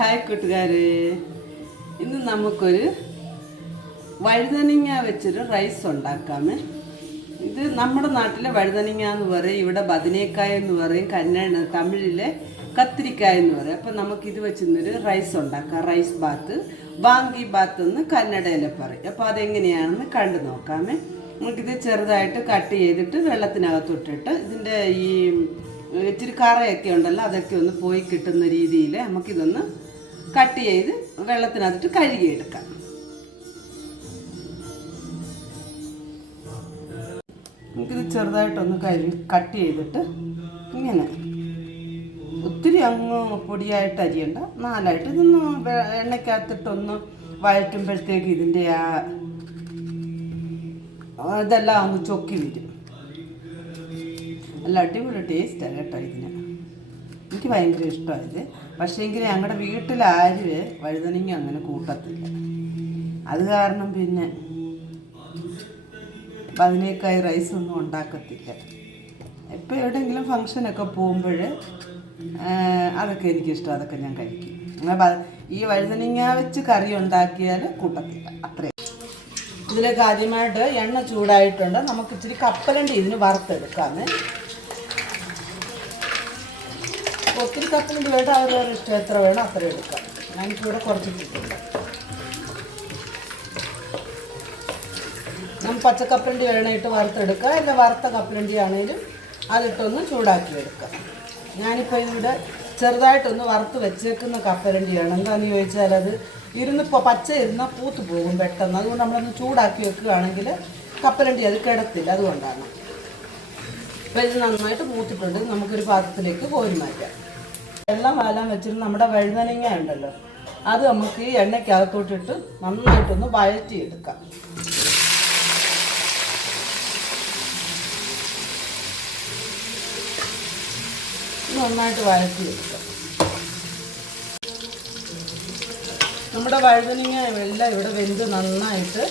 Hi കൂട്ടുകാരെ, ഇന്ന് നമുക്കൊരു വഴുതനങ്ങ വെച്ചൊരു റൈസ് ഉണ്ടാക്കാമേ. ഇത് നമ്മുടെ നാട്ടിലെ വഴുതനങ്ങ എന്ന് പറയും, ഇവിടെ ബദനേക്കായ എന്ന് പറയും, തമിഴിലെ കത്തിരിക്കായ എന്ന് പറയും. അപ്പം നമുക്കിത് വെച്ചിന്നൊരു റൈസ് ഉണ്ടാക്കാം. റൈസ് ബാത്ത്, വാങ്കി ബാത്ത് എന്ന് കന്നഡയിൽ പറയും. അപ്പോൾ അതെങ്ങനെയാണെന്ന് കണ്ടു നോക്കാമേ. നമുക്കിത് ചെറുതായിട്ട് കട്ട് ചെയ്തിട്ട് വെള്ളത്തിനകത്തൊട്ടിട്ട് ഇതിൻ്റെ ഈ ഇച്ചിരി കറയൊക്കെ ഉണ്ടല്ലോ അതൊക്കെ ഒന്ന് പോയി കിട്ടുന്ന രീതിയിൽ നമുക്കിതൊന്ന് കട്ട് ചെയ്ത് വെള്ളത്തിനകത്തിട്ട് കഴുകിയെടുക്കാം. നമുക്കിത് ചെറുതായിട്ടൊന്ന് കട്ട് ചെയ്തിട്ട് ഇങ്ങനെ ഒത്തിരി അങ്ങ് പൊടിയായിട്ട് അരിയണ്ട, നാലായിട്ട് ഇതൊന്ന് എണ്ണയ്ക്കകത്തിട്ടൊന്ന് വഴറ്റുമ്പോഴത്തേക്ക് ഇതിൻ്റെ ഇതെല്ലാം ഒന്ന് ചൊക്കി വരും. നല്ല അടിപൊളി ടേസ്റ്റാണ് കേട്ടോ ഇതിന്. എനിക്ക് ഭയങ്കര ഇഷ്ടമായത്. പക്ഷേ എങ്കിൽ ഞങ്ങളുടെ വീട്ടിലാരും വഴുതനങ്ങ അങ്ങനെ കൂട്ടത്തില്ല. അത് കാരണം പിന്നെ ബദനേക്കായ റൈസൊന്നും ഉണ്ടാക്കത്തില്ല. ഇപ്പോൾ എവിടെയെങ്കിലും ഫങ്ഷനൊക്കെ പോകുമ്പോൾ അതൊക്കെ എനിക്കിഷ്ടം, അതൊക്കെ ഞാൻ കഴിക്കും. ഈ വഴുതനങ്ങ വെച്ച് കറി ഉണ്ടാക്കിയാൽ കൂട്ടത്തില്ല. അത്രയും. ഇതിലേക്ക് ആദ്യമായിട്ട് എണ്ണ ചൂടായിട്ടുണ്ട്. നമുക്ക് ഇച്ചിരി കപ്പലണ്ടി ഇതിന് വറുത്തെടുക്കാമെന്ന്. ഒത്തിരി കപ്പലണ്ടി വേണ്ട, അവരവരുടെ ഇഷ്ടം എത്ര വേണം അത്ര എടുക്കാം. ഞാനിപ്പോൾ കുറച്ചിട്ടിട്ടുണ്ട്. നമ്മൾ പച്ചക്കപ്പലണ്ടി വേണമായിട്ട് വറുത്തെടുക്കുക, അല്ല വറുത്ത കപ്പലണ്ടി ആണെങ്കിലും അതിട്ടൊന്ന് ചൂടാക്കി എടുക്കാം. ഞാനിപ്പോൾ ഇവിടെ ചെറുതായിട്ടൊന്ന് വറുത്ത് വെച്ചേക്കുന്ന കപ്പലണ്ടിയാണ്. എന്താണെന്ന് ചോദിച്ചാൽ അത് പച്ച ഇരുന്നാൽ പൂത്ത് പോകും പെട്ടെന്ന്. അതുകൊണ്ട് നമ്മളൊന്ന് ചൂടാക്കി വെക്കുകയാണെങ്കിൽ കപ്പലണ്ടി അത് കിടത്തില്ല. അതുകൊണ്ടാണ്. അപ്പോൾ ഇത് നന്നായിട്ട് മൂത്തിട്ടുണ്ട്. നമുക്കൊരു പാത്രത്തിലേക്ക് കോരി മാറ്റാം. വെള്ളം വാലാൻ വെച്ചിട്ട് നമ്മുടെ വഴുതനങ്ങ ഉണ്ടല്ലോ അത് നമുക്ക് ഈ എണ്ണയ്ക്കകത്തോട്ടിട്ട് നന്നായിട്ടൊന്ന് വഴറ്റിയെടുക്കാം. നന്നായിട്ട് വഴറ്റിയെടുക്കാം. നമ്മുടെ വഴുതനങ്ങ എല്ലാം ഇവിടെ വെന്ത് നന്നായിട്ട്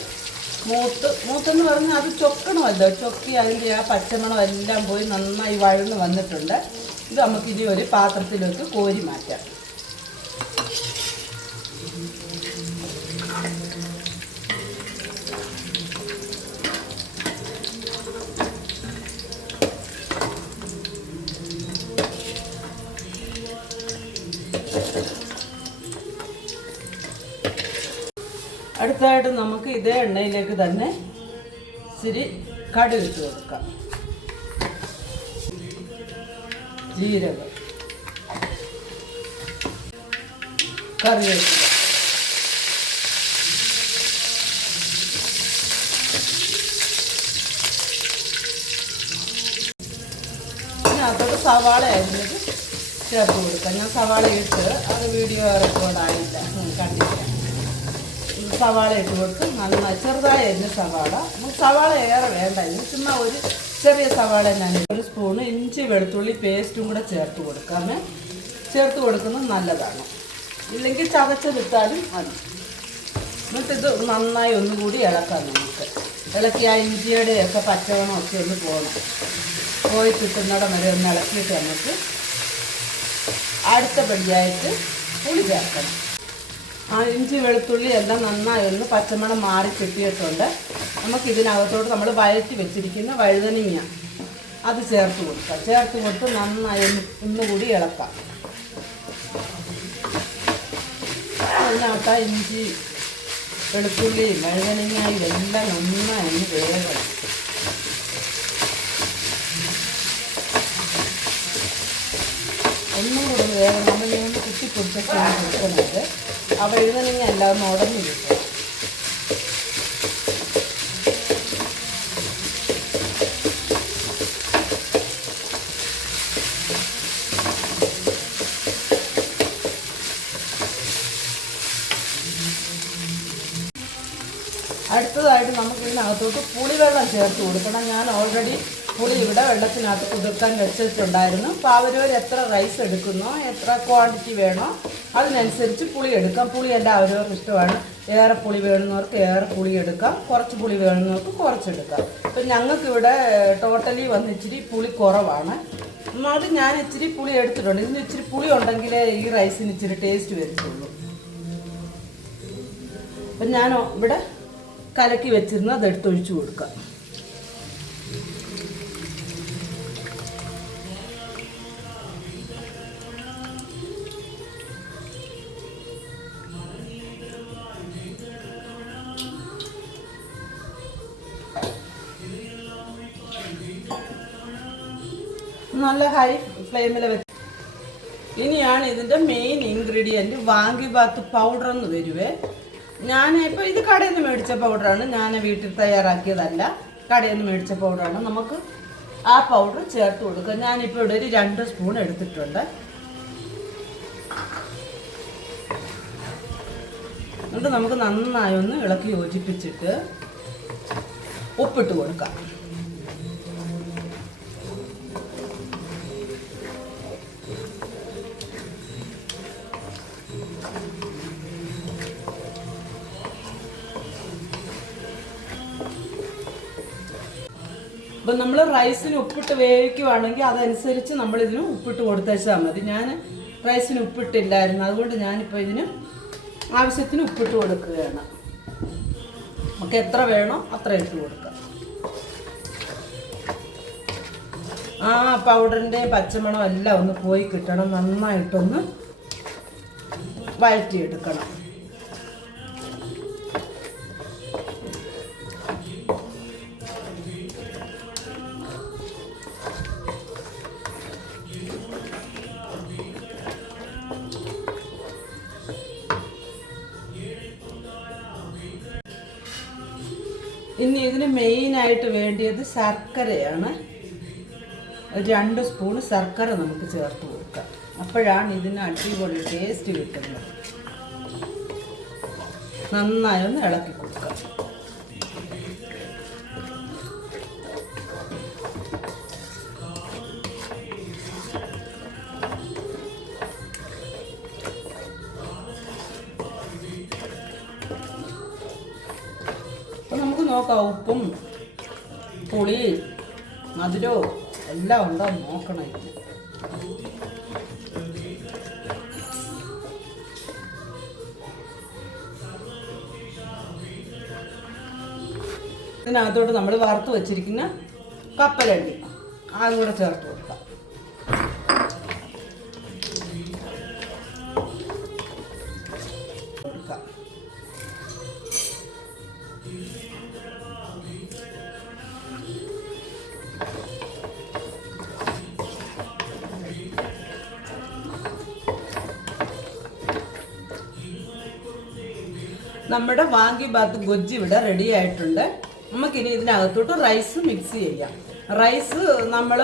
മൂത്തെന്ന് പറഞ്ഞാൽ അത് ചൊക്കണമല്ലോ. ചൊക്കി അതിൻ്റെ ആ പച്ചമണം എല്ലാം പോയി നന്നായി വഴന്ന് വന്നിട്ടുണ്ട്. ഇത് നമുക്കിനി ഒരു പാത്രത്തിലേക്ക് കോരി മാറ്റാം. അടുത്തായിട്ട് നമുക്ക് ഇതേ എണ്ണയിലേക്ക് തന്നെ ഇച്ചിരി കടുക് ഇട്ട് കൊടുക്കാം. ജീരകം, കറിവേപ്പില, അതിനകത്തോട്ട് സവാള അരിഞ്ഞത് ചേർത്ത് കൊടുക്കാം. ഞാൻ സവാള ഇട്ട് അത് വീഡിയോ റെക്കോർഡായില്ല, കണ്ടില്ല. സവാള ഇട്ട് കൊടുത്ത് നന്നായി ചെറുതായി അരിഞ്ഞ സവാള. നമുക്ക് സവാള ഏറെ വേണ്ട, ഇതിന് ചുമ്മാ ഒരു ചെറിയ സവാള ഞാൻ ഒരു സ്പൂണ് ഇഞ്ചി വെളുത്തുള്ളി പേസ്റ്റും കൂടെ ചേർത്ത് കൊടുക്കാമേ. ചേർത്ത് കൊടുക്കുന്നത് നല്ലതാണ്, ഇല്ലെങ്കിൽ ചതച്ചെടുത്താലും മതി. എന്നിട്ടിത് നന്നായി ഒന്നുകൂടി ഇളക്കാം. നമുക്ക് ഇളക്കി ആ ഇഞ്ചിയുടെയൊക്കെ പച്ചവണമൊക്കെ ഒന്ന് പോയി കിട്ടുന്നിടം വരെ ഒന്ന് ഇളക്കിയിട്ട് നമുക്ക് അടുത്ത പടിയായിട്ട് പുളി ചേർക്കണം. ആ ഇഞ്ചി വെളുത്തുള്ളി എല്ലാം നന്നായി ഒന്ന് പച്ചമണം മാറി കിട്ടിയിട്ടുണ്ട്. നമുക്കിതിനകത്തോട്ട് നമ്മൾ വഴറ്റി വെച്ചിരിക്കുന്ന വഴുതനങ്ങ അത് ചേർത്ത് കൊടുക്കാം. ചേർത്ത് കൊടുത്ത് നന്നായി ഒന്നുകൂടി ഇളക്കാം. അതിനകത്ത് ഇഞ്ചി വെളുത്തുള്ളിയും വഴുതനങ്ങയും എല്ലാം നന്നായി ഒന്ന് വേഗം. ഒന്നും കൂടെ വേഗം. നമ്മൾ ഒന്ന് കുത്തിപ്പൊടിച്ചൊക്കെയാണ് കൊടുക്കുന്നത്. ആ വഴുതനങ്ങ എല്ലാം ഒന്ന് ഉടഞ്ഞു കിട്ടും. അടുത്തതായിട്ട് നമുക്ക് ഇതിനകത്തോട്ട് പുളിവെള്ളം ചേർത്ത് കൊടുക്കണം. ഞാൻ ഓൾറെഡി പുളി ഇവിടെ വെള്ളത്തിനകത്ത് കുതിർക്കാൻ വെച്ചിട്ടുണ്ടായിരുന്നു. അപ്പോൾ അവരവർ എത്ര റൈസ് എടുക്കുന്നോ എത്ര ക്വാണ്ടിറ്റി വേണോ അതിനനുസരിച്ച് പുളി എടുക്കാം. പുളി എല്ലാം അവരവർക്ക് ഇഷ്ടമാണ്. ഏറെ പുളി വേണമെന്നവർക്ക് ഏറെ പുളി എടുക്കാം, കുറച്ച് പുളി വേണമെന്നവർക്ക് കുറച്ചെടുക്കാം. അപ്പം ഞങ്ങൾക്കിവിടെ ടോട്ടലി വന്നിച്ചിരി പുളി കുറവാണ്. അത് ഞാൻ ഇച്ചിരി പുളി എടുത്തിട്ടുണ്ട്. ഇതിന് ഇച്ചിരി പുളി ഉണ്ടെങ്കിലേ ഈ റൈസിന് ഇച്ചിരി ടേസ്റ്റ് വരത്തുള്ളൂ. അപ്പം ഞാൻ ഇവിടെ കലക്കി വെച്ചിരുന്ന് അത് എടുത്തൊഴിച്ച് കൊടുക്കാം. നല്ല ഹൈ ഫ്ലെയിമിൽ വെച്ച് ഇനിയാണ് ഇതിൻ്റെ മെയിൻ ഇൻഗ്രീഡിയൻറ്റ് വാങ്കിബാത്ത് പൗഡർ എന്ന് വരുവേ. ഞാൻ ഇപ്പോൾ ഇത് കടയിൽ നിന്ന് മേടിച്ച പൗഡറാണ്, ഞാൻ വീട്ടിൽ തയ്യാറാക്കിയതല്ല, കടയിൽ നിന്ന് മേടിച്ച പൗഡറാണ്. നമുക്ക് ആ പൗഡർ ചേർത്ത് കൊടുക്കുക. ഞാനിപ്പോൾ ഇവിടെ ഒരു 2 സ്പൂൺ എടുത്തിട്ടുണ്ട്. എന്നിട്ട് നമുക്ക് നന്നായി ഒന്ന് ഇളക്കി യോജിപ്പിച്ചിട്ട് ഉപ്പിട്ട് കൊടുക്കാം. അപ്പം നമ്മൾ റൈസിന് ഉപ്പിട്ട് വേവിക്കുവാണെങ്കിൽ അതനുസരിച്ച് നമ്മളിതിന് ഉപ്പിട്ട് കൊടുത്തേച്ചാൽ മതി. ഞാൻ റൈസിന് ഉപ്പിട്ടില്ലായിരുന്നു, അതുകൊണ്ട് ഞാനിപ്പോൾ ഇതിന് ആവശ്യത്തിന് ഉപ്പിട്ട് കൊടുക്കുകയാണ്. നമുക്ക് എത്ര വേണോ അത്ര ഇട്ട് കൊടുക്കാം. ആ പൗഡറിൻ്റെ പച്ചമണം എല്ലാം ഒന്ന് പോയി കിട്ടണം. നന്നായിട്ടൊന്ന് വഴറ്റിയെടുക്കണം. ഇനി ഇതിന് മെയിനായിട്ട് വേണ്ടിയത് ശർക്കരയാണ്. 2 സ്പൂൺ ശർക്കര നമുക്ക് ചേർത്ത് കൊടുക്കാം. അപ്പോഴാണ് ഇതിന് അടിപൊളി ടേസ്റ്റ് കിട്ടുന്നത്. നന്നായി ഒന്ന് ഇളക്കി കൊടുക്കാം. അപ്പം നമുക്ക് നോക്കാം ഉപ്പും പുളി മധുരവും എല്ലാം ഉണ്ടോ നോക്കണം. ഇതിനകത്തോട്ട് നമ്മൾ വറുത്ത് വെച്ചിരിക്കുന്ന കപ്പലണ്ടി അതും കൂടെ ചേർത്ത് കൊടുക്കാം. നമ്മുടെ വാങ്കിബാത്ത് ഗൊജ്ജ് ഇവിടെ റെഡി ആയിട്ടുണ്ട്. നമുക്കിനി ഇതിനകത്തോട്ട് റൈസ് മിക്സ് ചെയ്യാം. റൈസ് നമ്മൾ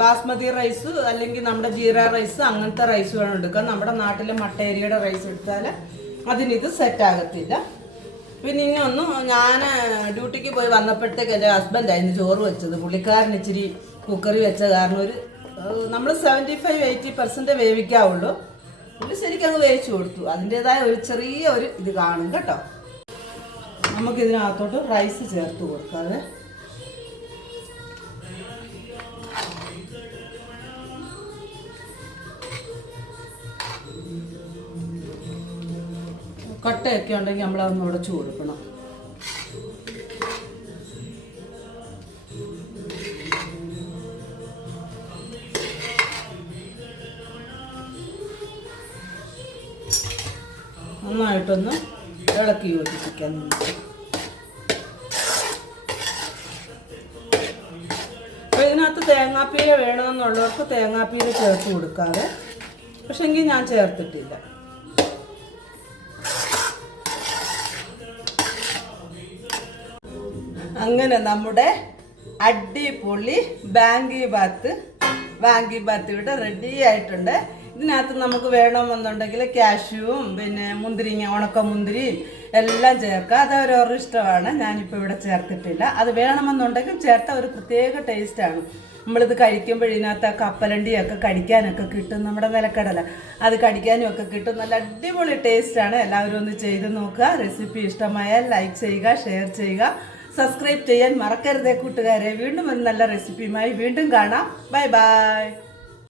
ബാസ്മതി റൈസ് അല്ലെങ്കിൽ നമ്മുടെ ജീര റൈസ് അങ്ങനത്തെ റൈസ് വേണം എടുക്കാൻ. നമ്മുടെ നാട്ടിലെ മട്ടേരിയുടെ റൈസ് എടുത്താൽ അതിനിത് സെറ്റാകത്തില്ല. പിന്നെ ഇനിയൊന്ന് ഞാൻ ഡ്യൂട്ടിക്ക് പോയി വന്നപ്പോഴത്തേക്ക് എൻ്റെ ഹസ്ബൻഡായിരുന്നു ചോറ് വെച്ചത്. പുള്ളിക്കാരൻ ഇച്ചിരി കുക്കറി വെച്ച കാരണം നമ്മൾ 75-80% വേവിക്കാവുള്ളൂ. പുള്ളി ശരിക്കും അങ്ങ് വേവിച്ചു കൊടുത്തു. അതിൻ്റെതായ ഒരു ചെറിയ ഒരു ഇത് കാണും കേട്ടോ. നമുക്കിതിനകത്തോട്ട് റൈസ് ചേർത്ത് കൊടുക്കാതെ കട്ടയൊക്കെ ഉണ്ടെങ്കിൽ നമ്മളതൊന്ന് ഉടച്ചു കൊടുക്കണം. നന്നായിട്ടൊന്ന് ഇളക്കി യോജിപ്പിക്കാൻ നമുക്ക്. അപ്പോൾ ഇതിനകത്ത് തേങ്ങാപ്പീര വേണമെന്നുള്ളവർക്ക് തേങ്ങാപ്പീര ചേർത്ത് കൊടുക്കാതെ, പക്ഷെങ്കിൽ ഞാൻ ചേർത്തിട്ടില്ല. അങ്ങനെ നമ്മുടെ അടിപൊളി വാങ്കിബാത്ത് ഇവിടെ റെഡി ആയിട്ടുണ്ട്. ഇതിനകത്ത് നമുക്ക് വേണമെന്നുണ്ടെങ്കിൽ കാഷ്യൂവും പിന്നെ മുന്തിരിങ്ങ ഉണക്കമുന്തിരിയും എല്ലാം ചേർക്കാം. അത് ഓരോരോ ഇഷ്ടമാണ്. ഞാനിപ്പോൾ ഇവിടെ ചേർത്തിട്ടില്ല. അത് വേണമെന്നുണ്ടെങ്കിൽ ചേർത്ത ഒരു പ്രത്യേക ടേസ്റ്റാണ്. നമ്മളിത് കഴിക്കുമ്പോൾ ഇതിനകത്ത് കപ്പലണ്ടിയൊക്കെ കടിക്കാനൊക്കെ കിട്ടും. നമ്മുടെ നിലക്കടല അത് കടിക്കാനും ഒക്കെ കിട്ടും. നല്ല അടിപൊളി ടേസ്റ്റാണ്. എല്ലാവരും ഒന്ന് ചെയ്ത് നോക്കുക. റെസിപ്പി ഇഷ്ടമായാൽ ലൈക്ക് ചെയ്യുക, ഷെയർ ചെയ്യുക, സബ്സ്ക്രൈബ് ചെയ്യാൻ മറക്കരുതേ കൂട്ടുകാരെ. വീണ്ടും ഒരു നല്ല റെസിപ്പിയുമായി വീണ്ടും കാണാം. Bye bye.